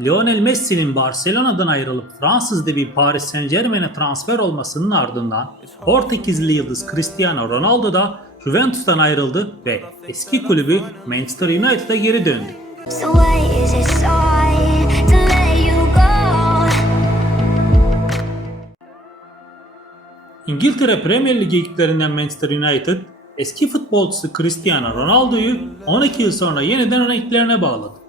Lionel Messi'nin Barcelona'dan ayrılıp Fransız devi Paris Saint Germain'e transfer olmasının ardından Portekizli yıldız Cristiano Ronaldo da Juventus'tan ayrıldı ve eski kulübü Manchester United'a geri döndü. So? İngiltere Premier Ligi ekiplerinden Manchester United, eski futbolcusu Cristiano Ronaldo'yu 12 yıl sonra yeniden renklerine bağladı.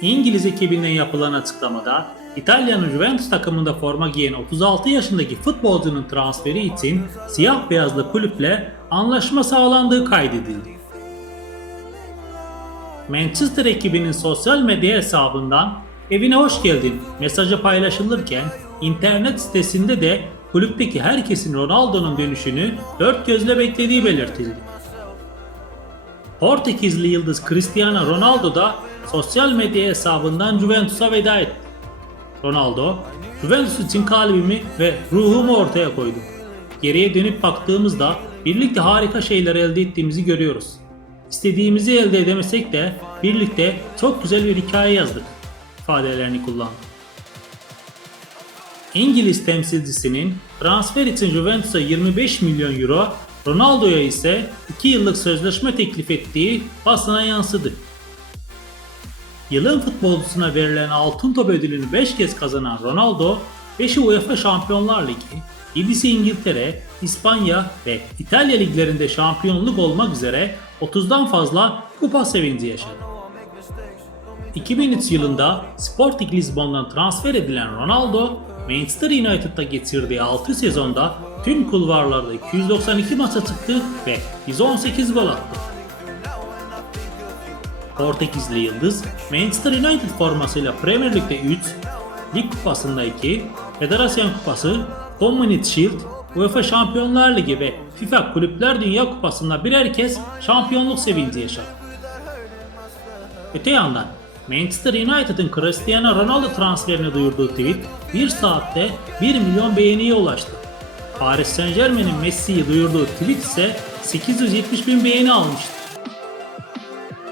İngiliz ekibinden yapılan açıklamada İtalya'nın Juventus takımında forma giyen 36 yaşındaki futbolcunun transferi için siyah beyazlı kulüple anlaşma sağlandığı kaydedildi. Manchester ekibinin sosyal medya hesabından evine hoş geldin mesajı paylaşılırken internet sitesinde de kulüpteki herkesin Ronaldo'nun dönüşünü dört gözle beklediği belirtildi. Portekizli yıldız Cristiano Ronaldo da sosyal medya hesabından Juventus'a veda etti. Ronaldo, Juventus için kalbimi ve ruhumu ortaya koydum. Geriye dönüp baktığımızda birlikte harika şeyler elde ettiğimizi görüyoruz. İstediğimizi elde edemesek de birlikte çok güzel bir hikaye yazdık ifadelerini kullandı. İngiliz temsilcisinin transfer için Juventus'a 25 milyon euro, Ronaldo'ya ise 2 yıllık sözleşme teklif ettiği basına yansıdı. Yılın futbolcusuna verilen Altın Top ödülünü 5 kez kazanan Ronaldo, 5'i UEFA Şampiyonlar Ligi, 7'si İngiltere, İspanya ve İtalya liglerinde şampiyonluk olmak üzere 30'dan fazla kupa sevinci yaşadı. 2003 yılında Sporting Lisbon'dan transfer edilen Ronaldo, Manchester United'da geçirdiği 6 sezonda tüm kulvarlarda 292 maça çıktı ve 118 gol attı. Portekizli Yıldız, Manchester United formasıyla Premier Lig'de 3, Lig Kupası'nda 2, Federasyon Kupası, Community Shield, UEFA Şampiyonlar Ligi ve FIFA Kulüpler Dünya Kupası'nda birer kez şampiyonluk sevinci yaşadı. Öte yandan Manchester United'ın Cristiano Ronaldo transferini duyurduğu tweet 1 saatte 1 milyon beğeniye ulaştı. Paris Saint Germain'in Messi'yi duyurduğu tweet ise 870 bin beğeni almıştı.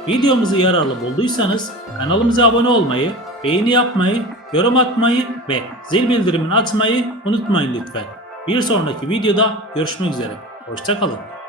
Videomuzu yararlı bulduysanız kanalımıza abone olmayı, beğeni yapmayı, yorum atmayı ve zil bildirimini açmayı unutmayın lütfen. Bir sonraki videoda görüşmek üzere. Hoşçakalın.